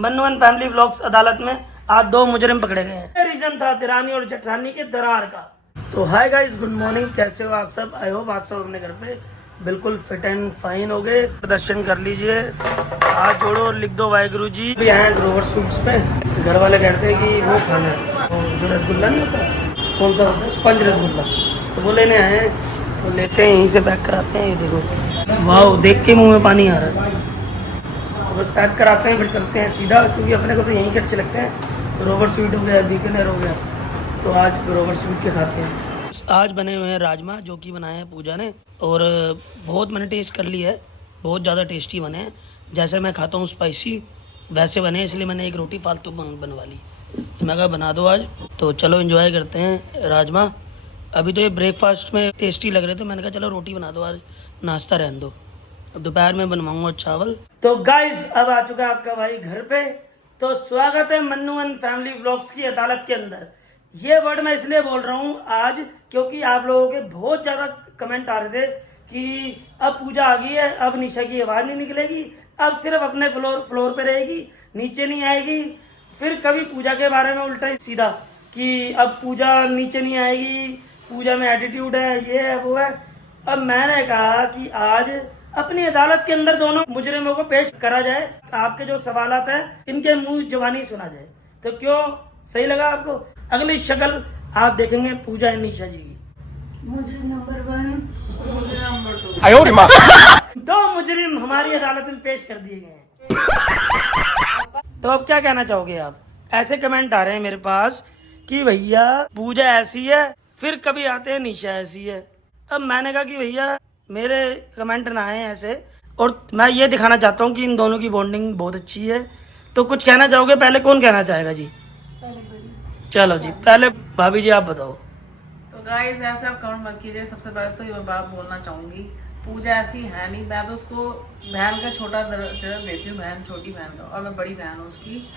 Mannu family vlogs अदालत में आज 2 मुजरिम पकड़े गए हैं। रीजन था दिरानी और जेठानी के दरार का। तो हाय गाइस, गुड मॉर्निंग, कैसे हो आप सब? आई होप आप सब अपने घर पे बिल्कुल फिट एंड फाइन हो गए। दर्शन कर लीजिए, हाथ जोड़ो और लिख दो वाहेगुरु जी। भी आए ग्रोवर स्वीट्स पे। घर वाले कहते हैं कि वो खाना है, तो जो रसगुल्ला नहीं होता, कौन सा होता है, स्पंज रसगुल्ला, तो वो लेने आए हैं। तो लेते हैं, यहीं से पैक कराते हैं। ये देखो, वाह, देख के मुँह में पानी आ रहा है। बस पैक कराते हैं, फिर चलते हैं सीधा, क्योंकि अपने को तो यहीं के अच्छे लगते हैं। ग्रोवर स्वीट हो गया, बीकानेर हो गया, तो आज ग्रोवर स्वीट के खाते हैं। आज बने हुए हैं राजमा, जो कि बनाए हैं पूजा ने, और बहुत मैंने टेस्ट कर लिया है, बहुत ज़्यादा टेस्टी बने हैं। जैसे मैं खाता हूँ स्पाइसी, वैसे बने, इसलिए मैंने एक रोटी फालतू बनवा ली। मैं कहा बना दो आज, तो चलो एंजॉय करते हैं राजमा। अभी तो ये ब्रेकफास्ट में टेस्टी लग रहे थे, मैंने कहा चलो रोटी बना दो आज, नाश्ता रहने दो, अब दोपहर में बनवाऊंगा चावल। तो गाइज अब आ चुका है आपका भाई घर पे। तो स्वागत है मन्नू एंड फैमिली व्लॉग्स की अदालत के अंदर। ये वर्ड मैं इसलिए बोल रहा हूँ आज, क्योंकि आप लोगों के बहुत ज्यादा कमेंट आ रहे थे कि अब पूजा आ गई है, अब निशा की आवाज नहीं निकलेगी, अब सिर्फ अपने फ्लोर पे रहेगी, नीचे नहीं आएगी। फिर कभी पूजा के बारे में उल्टा ही सीधा कि अब पूजा नीचे नहीं आएगी, पूजा में एटीट्यूड है, ये है वो है। अब मैंने कहा कि आज अपनी अदालत के अंदर दोनों मुजरिमों को पेश करा जाए, आपके जो सवालात हैं इनके मुंह जवानी सुना जाए। तो क्यों, सही लगा आपको? अगली शक्ल आप देखेंगे पूजा निशा जी की। मुजरिम नंबर 1, मुजरिम नंबर 2। आयो रे माँ। 2 मुजरिम हमारी अदालत में पेश कर दिए गए हैं। तो अब क्या कहना चाहोगे आप? ऐसे कमेंट आ रहे हैं मेरे पास कि भैया पूजा ऐसी है, फिर कभी आते हैं निशा ऐसी है। अब मैंने कहा कि भैया मेरे कमेंट ना आए ऐसे, और मैं ये दिखाना चाहता हूँ कि इन दोनों की बॉन्डिंग बहुत अच्छी है। तो कुछ कहना चाहोगे? पहले कौन कहना चाहेगा जी? चलो जी, पहले भाभी जी आप बताओ। तो गाइस ऐसे आप कमेंट मत कीजिए। सबसे पहले तो ये बात बोलना चाहूंगी, पूजा ऐसी है नहीं। मैं तो उसको बहन का छोटा दर्जा देती हूँ, बहन छोटी बहन का, और मैं बड़ी बहन हूँ उसकी।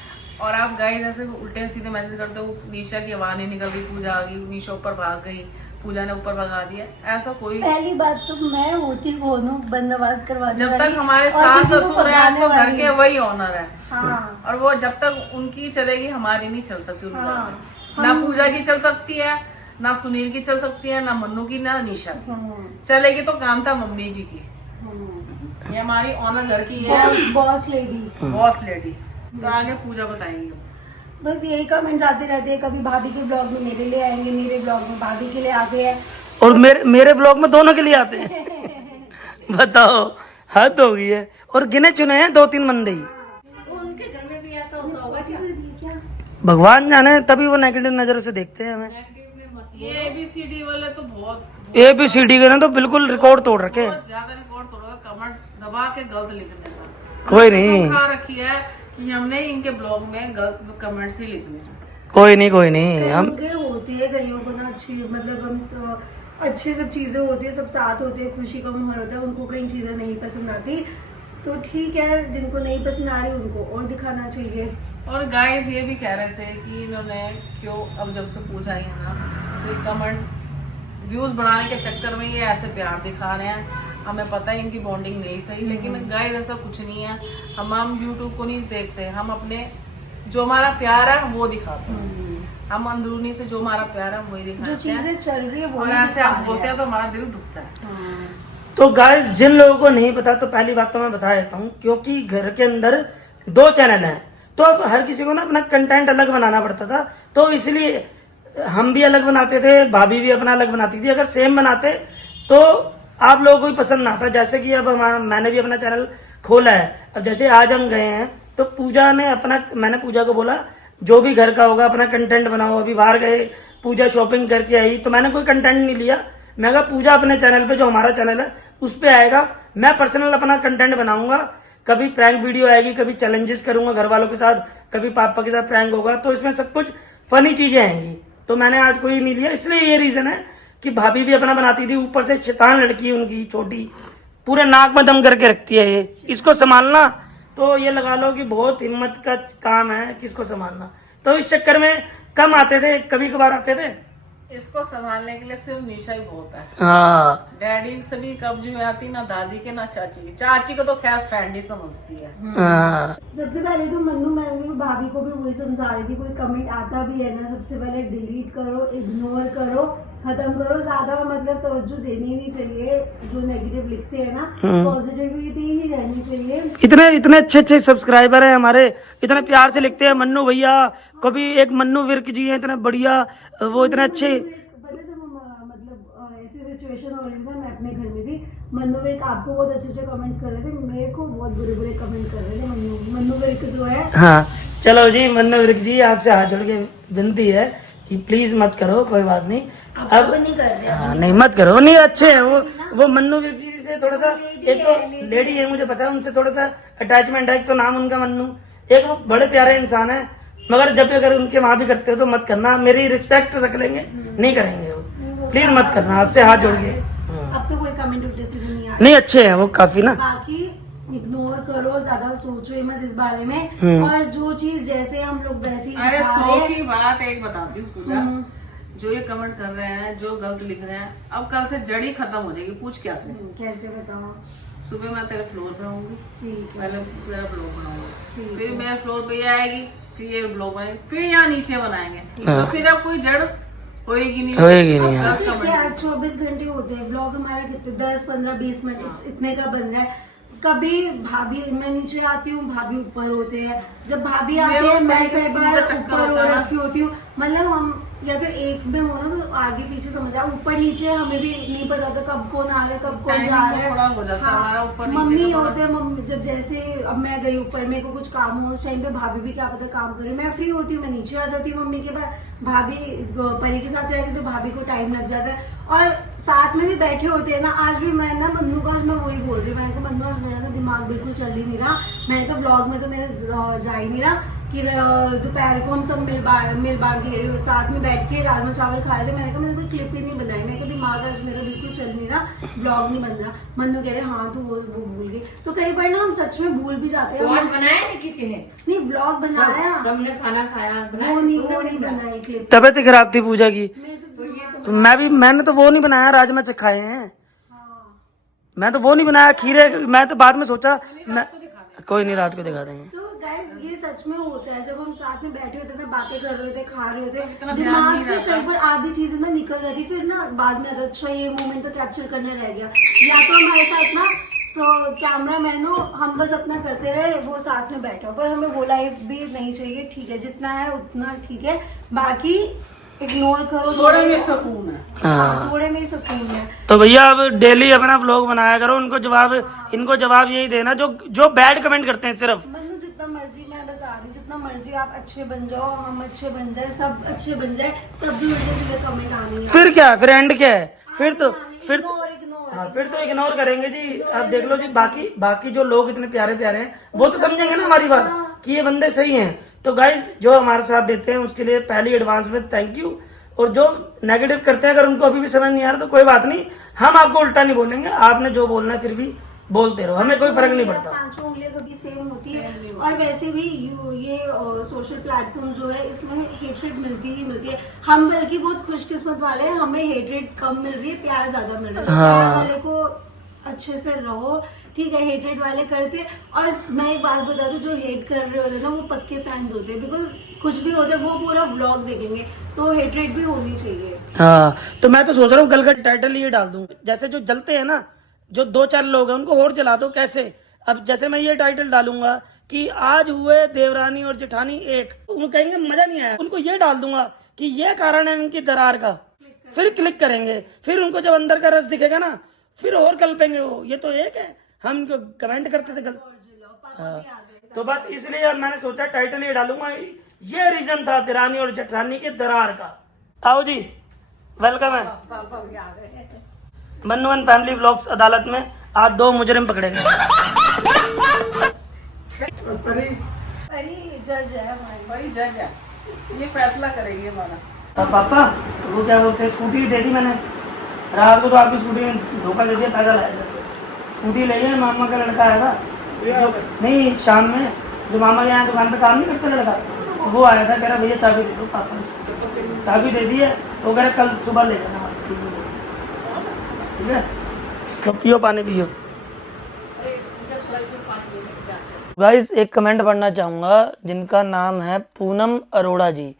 और आप गाइस ऐसे उल्टे सीधे मैसेज करते हो, निशा की आवाज नहीं निकल रही, पूजा आ गई, निशा ऊपर भाग गई, पूजा ने ऊपर भगा दिया, ऐसा कोई। पहली बात तो मैं होती कौन हूँ बंदोबस्त करवाने जब वाली, तक हमारे और सास किसी को ससुर है भगाने तो घर वाली। के वही ऑनर है। हाँ। और वो जब तक उनकी चलेगी हमारी नहीं चल सकती उनकी। हाँ। ना पूजा की चल सकती है, ना सुनील की चल सकती है, ना मन्नू की, ना निशा की। चलेगी तो काम था मम्मी जी की। ये हमारी ऑनर घर की है, बॉस लेडी, बॉस लेडी। तो आगे पूजा बताएंगे। बस यही कमेंट्स आते रहते हैं, कभी भाभी के ब्लॉग में मेरे लिए आएंगे, मेरे ब्लॉग में भाभी के लिए आते हैं, और मेरे ब्लॉग में दोनों के लिए आते हैं। बताओ, हद हो गई है। और गिने चुने हैं 2-3 बंदे ही। उनके घर में भी ऐसा होता होगा क्या? भगवान जाने, तभी वो नेगेटिव नजर से देखते हैं हमें। ये ABCD वाले तो बहुत ABCD के ना तो बिल्कुल रिकॉर्ड तोड़ रखे हैं। बहुत ज्यादा रिकॉर्ड तोड़ा, कमेंट दबा के गलत लिखने का। कोई नहीं, खा रखी है कि हमने इनके ब्लॉग में गलत कमेंट्स ही लिखने हैं। कोई नहीं हम कईयों के होती है, कईयों को ना अच्छी, मतलब हम अच्छी सब चीजें होती है, सब साथ होते हैं, खुशी का माहौल होता है, उनको कई चीजें नहीं पसंद आती, तो ठीक है, जिनको नहीं पसंद आ रही उनको और दिखाना चाहिए। और गाइस ये भी कह रहे थे कि इन्होंने क्यों अब जब से पूछा ही है ना, तो कमेंट व्यूज बढ़ाने के चक्कर में ये ऐसे प्यार दिखा रहे हैं। हमें पता है इनकी बॉन्डिंग नहीं सही, लेकिन गाइस ऐसा कुछ नहीं है। हम यूट्यूब को नहीं देखते, हम अपने जो हमारा प्यार है वो दिखाते हैं। हम अंदरूनी से जो हमारा प्यार है वही दिखाते जो हैं। चीजें चल रही है वो और ऐसे आप बोलते हैं तो हमारा दिल दुखता है। तो गाइस जिन लोगों को नहीं पता, तो पहली बात तो मैं बता देता हूँ, क्योंकि घर के अंदर 2 चैनल हैं, तो अब हर किसी को ना अपना कंटेंट अलग बनाना पड़ता था, तो इसलिए हम भी अलग बनाते थे, भाभी भी अपना अलग बनाती थी। अगर सेम बनाते तो आप लोगों को ही पसंद ना आता। जैसे कि अब मैंने भी अपना चैनल खोला है, अब जैसे आज हम गए हैं तो पूजा ने अपना, मैंने पूजा को बोला जो भी घर का होगा अपना कंटेंट बनाओ। अभी बाहर गए, पूजा शॉपिंग करके आई, तो मैंने कोई कंटेंट नहीं लिया। मैं कहा पूजा अपने चैनल पे, जो हमारा चैनल है उस पे आएगा, मैं पर्सनल अपना कंटेंट बनाऊंगा। कभी प्रैंक वीडियो आएगी, कभी चैलेंजेस करूंगा घर वालों के साथ, कभी पापा के साथ प्रैंक होगा, तो इसमें सब कुछ फनी चीजें आएंगी। तो मैंने आज कोई नहीं लिया, इसलिए ये रीजन है कि भाभी भी अपना बनाती थी, ऊपर से शैतान लड़की उनकी छोटी, पूरे नाक में दम करके रखती है ये, इसको संभालना तो ये लगा लो कि बहुत हिम्मत का काम है किसको संभालना। तो इस चक्कर में कम आते थे, कभी कभार आते थे, इसको संभालने के लिए सिर्फ निशा ही बहुत है। हाँ डैडी से भी कब्ज में आती, ना दादी के ना चाची की। चाची को तो खैर फ्रेंड ही समझती है। हाँ सबसे पहले तो मन्नू, मैं भी भाभी को भी वही समझा रही थी, कोई कमेंट आता भी है ना, सबसे पहले डिलीट करो, इग्नोर करो, खत्म करो। ज्यादा मतलब तवज्जो देनी ही नहीं चाहिए। जो नेगेटिव लिखते हैं ना, पॉजिटिविटी ही रहनी चाहिए। इतने इतने अच्छे अच्छे सब्सक्राइबर हैं हमारे, इतने प्यार से लिखते हैं मन्नू भैया, कभी एक मन्नू विर्क जी हैं इतने बढ़िया, वो इतने अच्छे। पता है जब मतलब ऐसी सिचुएशन हो रही थी ना, मैं अपने घर में थी, मन्नू विर्क आपको बहुत अच्छे अच्छे कमेंट्स कर रहे थे, मेरे को बहुत बुरे बुरे कमेंट कर रहे थे। मन्नू विर्क जो है, हाँ चलो जी मन्नू विर्क जी, आपसे हाथ जोड़ के विनती है कि प्लीज मत करो, कोई बात नहीं। अब नहीं कर रहे। हाँ नहीं मत करो, नहीं अच्छे हैं वो मन्नू विर्क जी से थोड़ा सा, एक तो लेडी है मुझे पता है, उनसे थोड़ा सा अटैचमेंट है, एक तो नाम उनका मन्नू, एक वो बड़े प्यारे इंसान है, मगर जब भी अगर उनके वहां भी करते हो तो मत करना, मेरी रिस्पेक्ट रख लेंगे, नहीं करेंगे वो, प्लीज मत करना, आपसे हाथ जोड़ के। अब तो कोई कमेंट उल्टे सीधे नहीं आया। नहीं अच्छे हैं वो काफी ना। बाकी इग्नोर करो, ज्यादा सोचो ही मत इस बारे में, और जो चीज जैसे हम लोग वैसे ही अरे दिखा 100 रहे हैं। की बात एक बताती हूँ पूजा, जो ये कमेंट कर रहे हैं, जो गलत लिख रहे हैं, अब कल से जड़ी खत्म हो जाएगी। पूछ क्या से? कैसे बताओ? सुबह मैं तेरे फ्लोर पे आऊंगी, ठीक है, पहले तेरा ब्लॉग बनाऊंगी, ठीक फिर मेरे फ्लोर पे ये आएगी, फिर ये ब्लॉग बनाएंगे, फिर यहाँ नीचे बनाएंगे, तो फिर अब कोई जड़ होएगी नहीं। होएगी नहीं, हाँ। ठीक है, आज 24 घंटे होते हैं, ब्लॉग हमारा कितने 10 15 20 मिनट इतने का बन रहा है। कभी भाभी, मैं नीचे आती हूँ, भाभी ऊपर होते हैं, जब भाभी आते हैं मैं कई बार ऊपर हो रखी होती हूँ। मतलब हम या तो एक में हो ना तो आगे पीछे समझ आओ, ऊपर नीचे हमें भी नहीं पता होता कब कौन आ रहा है, कब कौन जा रहा है। थोड़ा हो जाता है हमारा ऊपर नीचे मम्मी का थोड़ा। होते हैं, मम्मी जब जैसे अब मैं गई ऊपर, मेरे को कुछ काम हो उस टाइम पे भाभी भी क्या पता काम कर रही, मैं फ्री होती हूँ, मैं नीचे आ जाती हूँ मम्मी के पास, भाभी परी के साथ रहती तो भाभी को टाइम लग जाता है, और साथ में भी बैठे होते हैं ना। आज भी मैं ना मन्नू का, आज मैं वही बोल रही हूँ, मैं मन्नू आज मेरा ना दिमाग बिल्कुल चल ही नहीं रहा, मैं कहा ब्लॉग में तो मेरा जा ही नहीं रहा कि दोपहर को हम सब मिल बांट के साथ में बैठ के राजमा चावल खा रहे थे। मैंने कहा मैंने कोई क्लिप ही नहीं बनाई, मैं कहा दिमाग आज मेरा बिल्कुल चल नहीं रहा, ब्लॉग नहीं बन रहा। मन्नू कह रहे हाँ तो वो भूल गई। तो कई बार ना हम सच में भूल भी जाते हैं। बनाया नहीं किसी ने, नहीं ब्लॉग बनाया, सबने खाना खाया, वो नहीं बनाई क्लिप। तबीयत ही खराब थी पूजा की, मेरे तो मैंने तो वो नहीं बनाया, राजमा खाए हैं, हाँ। मैं तो वो नहीं बनाया खीरे, मैं तो बाद में सोचा मैं कोई नहीं, रात को दिखा देंगे। तो गाइस ये सच में होता है, जब हम साथ में बैठे होते थे, बातें कर रहे थे, खा रहे होते, ध्यान दिमाग नहीं से रहता। कई बार आधी चीजें ना निकल जाती, फिर ना बाद में आता अच्छा ये मोमेंट तो कैप्चर करना रह गया। या तो हमारे साथ ना कैमरा मैन हो, हम बस अपना करते रहे, वो साथ में बैठा हो, पर हमें वो लाइफ भी नहीं चाहिए। ठीक है जितना है उतना ठीक है, बाकी इग्नोर करो, थोड़े में सुकून है। हाँ, थोड़े में ही सुकून है। तो भैया अब डेली अपना व्लॉग बनाया करो, उनको जवाब, इनको जवाब यही देना जो बैड कमेंट करते हैं सिर्फ। मन्नू जितना मर्जी, मैं बता रही हूँ, जितना मर्जी आप अच्छे बन जाओ, हम अच्छे बन जाए, सब अच्छे बन जाए, तब भी उनके सीधे कमेंट आने फिर क्या, फिर एंड क्या है, फिर तो इग्नोर हाँ फिर तो इग्नोर करेंगे जी। अब देख लो जी, बाकी जो लोग इतने प्यारे प्यारे हैं वो तो समझेंगे ना हमारी बात कि ये बंदे सही हैं। तो गाइज जो हमारे साथ देते हैं उसके लिए पहली एडवांस में थैंक यू, और जो नेगेटिव करते हैं अगर उनको अभी भी समझ नहीं आ रहा तो कोई बात नहीं, हम आपको उल्टा नहीं बोलेंगे, आपने जो बोलना है फिर भी बोलते रहो, हमें कोई फर्क नहीं पड़ता। पांचों उंगलियां कभी सेम होती है, और वैसे भी ये सोशल प्लेटफॉर्म जो है इसमें हेटरेट मिलती ही मिलती है। हम बल्कि बहुत खुशकिस्मत वाले हैं, हमें हेटरेट कम मिल रही है, प्यार ज्यादा मिल रहा है। प्यार वाले को अच्छे से रहो, ठीक है, हेटरेट वाले करते। और मैं एक बात बता दूं, जो हेट कर रहे होते हैं ना वो पक्के फैंस होते हैं, बिकॉज कुछ भी हो जाए वो पूरा व्लॉग देखेंगे, तो हेटरेट भी होनी चाहिए। हाँ तो मैं तो सोच रहा हूँ कल का टाइटल ये डाल दूं, जैसे जो जलते हैं ना, जो 2-4 लोग हैं उनको और जला दो। कैसे? अब जैसे मैं ये टाइटल डालूंगा कि आज हुए देवरानी और जेठानी एक, उनको कहेंगे मजा नहीं आया, उनको ये डाल दूंगा कि ये कारण है इनकी दरार का, फिर क्लिक करेंगे, फिर उनको जब अंदर का रस दिखेगा ना फिर और कल्पेंगे वो, ये तो एक है, हम इनको कमेंट करते थे गलत। हाँ। तो बस इसलिए अब मैंने सोचा टाइटल ये डालूंगा, ये रीजन था देवरानी और जेठानी के दरार का। आओ जी, वेलकम है। मन्नू एंड फैमिली व्लॉग्स अदालत में आज 2 मुजरिम पकड़े गए। अरे जज है हमारी, भाई जज है, ये फैसला करेगी हमारा। अब पापा वो क्या बोलते हैं, स्कूटी दे दी मैंने रात को, तो आपकी स्कूटी में धोखा दे दिया, पैदल आया स्कूटी ले गए, मामा का लड़का आया था, नहीं शाम में जो मामा के यहाँ दुकान पे काम नहीं करता लड़का, वो आया था, कह रहा भैया चाबी दे दो पापा। चाबी दे दी है, वो कह रहे कल सुबह ले जाना आप, ठीक है। तो पियो, पानी पियो। गाइस एक कमेंट पढ़ना चाहूँगा जिनका नाम है पूनम अरोड़ा जी।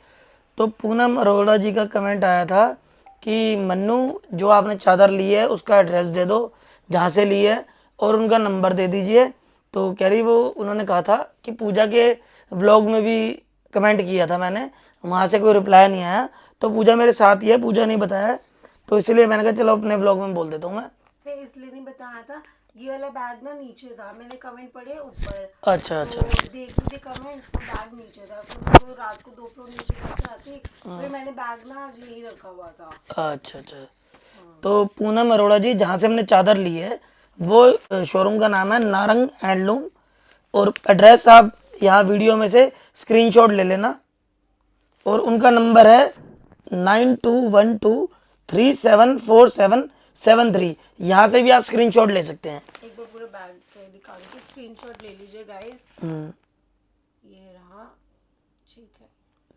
तो पूनम अरोड़ा जी का कमेंट आया था कि मन्नू जो आपने चादर ली है उसका एड्रेस दे दो जहाँ से ली है और उनका नंबर दे दीजिए। तो कह रही वो उन्होंने कहा था कि पूजा के व्लॉग में भी कमेंट किया था मैंने, वहाँ से कोई रिप्लाई नहीं आया। तो पूजा मेरे साथ ही है, पूजा नहीं बताया है, तो इसलिए मैंने कहा चलो अपने व्लॉग में बोल देता हूँ मैं। इसलिए नहीं बताया था, ये वाला बैग ना नीचे था, मैंने कमेंट पढ़े ऊपर। अच्छा अच्छा, तो देख लीजिए कमेंट, तो बैग नीचे था, फिर तो रात को 2 फ्लोर नीचे करके आती, फिर मैंने बैग ना आज यही रखा हुआ था। अच्छा अच्छा। तो पूनम अरोड़ा जी जहाँ से हमने चादर ली है वो शोरूम का नाम है नारंग हैंडलूम, और एड्रेस आप यहाँ वीडियो में से स्क्रीनशॉट ले लेना, और उनका नंबर है 9212374773। यहाँ से भी आप स्क्रीनशॉट ले सकते हैं। एक बार पूरे बैग के दिखा के स्क्रीनशॉट ले लीजिए गाइस। ये रहा,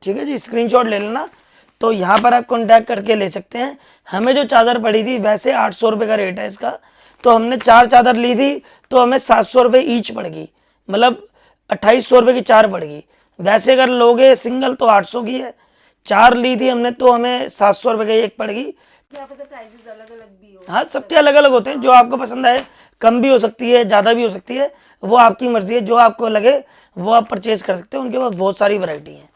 ठीक है जी, स्क्रीनशॉट ले लेना। तो यहाँ पर आप कांटेक्ट करके ले सकते हैं। हमें जो चादर पड़ी थी वैसे 800 रुपये का रेट है इसका, तो हमने 4 चादर ली थी तो हमें 700 रुपये ईच पड़ गई, मतलब 2800 रुपये की 4 पड़ गई। वैसे अगर लोगे सिंगल तो 800 की है, 4 ली थी हमने तो हमें 700 रुपये की एक पड़ गई। यहाँ पे तो प्राइसेस अलग अलग भी हो। हाँ, सबके अलग अलग होते हैं, जो आपको पसंद आए, कम भी हो सकती है ज़्यादा भी हो सकती है, वो आपकी मर्जी है, जो आपको लगे वो आप परचेज कर सकते हो, उनके पास बहुत सारी वैरायटी है।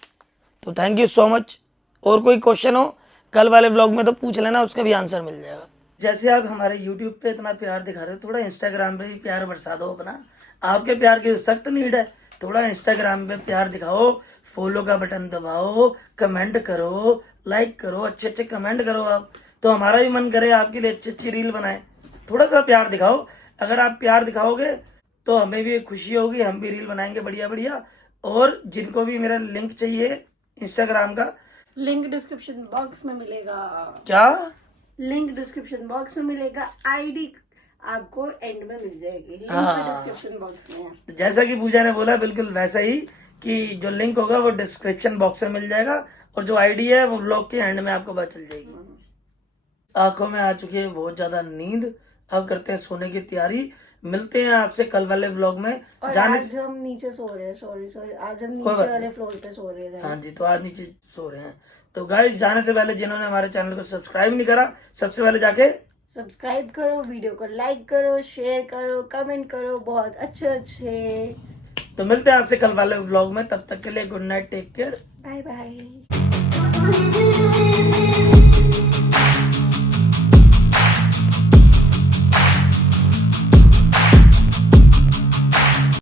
तो थैंक यू सो मच। और कोई क्वेश्चन हो कल वाले व्लॉग में तो पूछ लेना, उसका भी आंसर मिल जाएगा। जैसे आप हमारे यूट्यूब पे इतना प्यार दिखा रहे हो, थोड़ा इंस्टाग्राम पे भी प्यार बरसा दो अपना। आपके प्यार की सख्त नीड है, थोड़ा इंस्टाग्राम पे प्यार दिखाओ, फॉलो का बटन दबाओ, कमेंट करो, लाइक करो, अच्छे अच्छे कमेंट करो आप, तो हमारा भी मन करे आपके लिए अच्छी अच्छी रील बनाए। थोड़ा सा प्यार दिखाओ, अगर आप प्यार दिखाओगे तो हमें भी खुशी होगी, हम भी रील बनाएंगे बढ़िया बढ़िया। और जिनको भी मेरा लिंक चाहिए इंस्टाग्राम का, लिंक डिस्क्रिप्शन बॉक्स में मिलेगा। क्या लिंक डिस्क्रिप्शन बॉक्स में मिलेगा, आईडी आपको एंड में मिल जाएगी, लिंक डिस्क्रिप्शन बॉक्स में है। जैसा कि पूजा ने बोला बिल्कुल वैसा ही, कि जो लिंक होगा वो डिस्क्रिप्शन बॉक्स में मिल जाएगा, और जो आईडी है वो व्लॉग के एंड में आपको पता चल जाएगी। आंखों में आ चुकी है बहुत ज्यादा नींद, अब करते हैं सोने की तैयारी। मिलते हैं आपसे कल वाले व्लॉग में। और आज हम नीचे सो रहे हैं, सॉरी आज हम नीचे वाले फ्लोर पे सो रहे हैं। हाँ जी, तो आज नीचे सो रहे हैं। तो गाइस जाने से पहले जिन्होंने हमारे चैनल को सब्सक्राइब नहीं करा, सबसे पहले जाके सब्सक्राइब करो, वीडियो को लाइक करो, शेयर करो, कमेंट करो, बहुत अच्छे अच्छे। तो मिलते हैं आपसे कल वाले व्लॉग में, तब तक के लिए good night, take care, bye bye.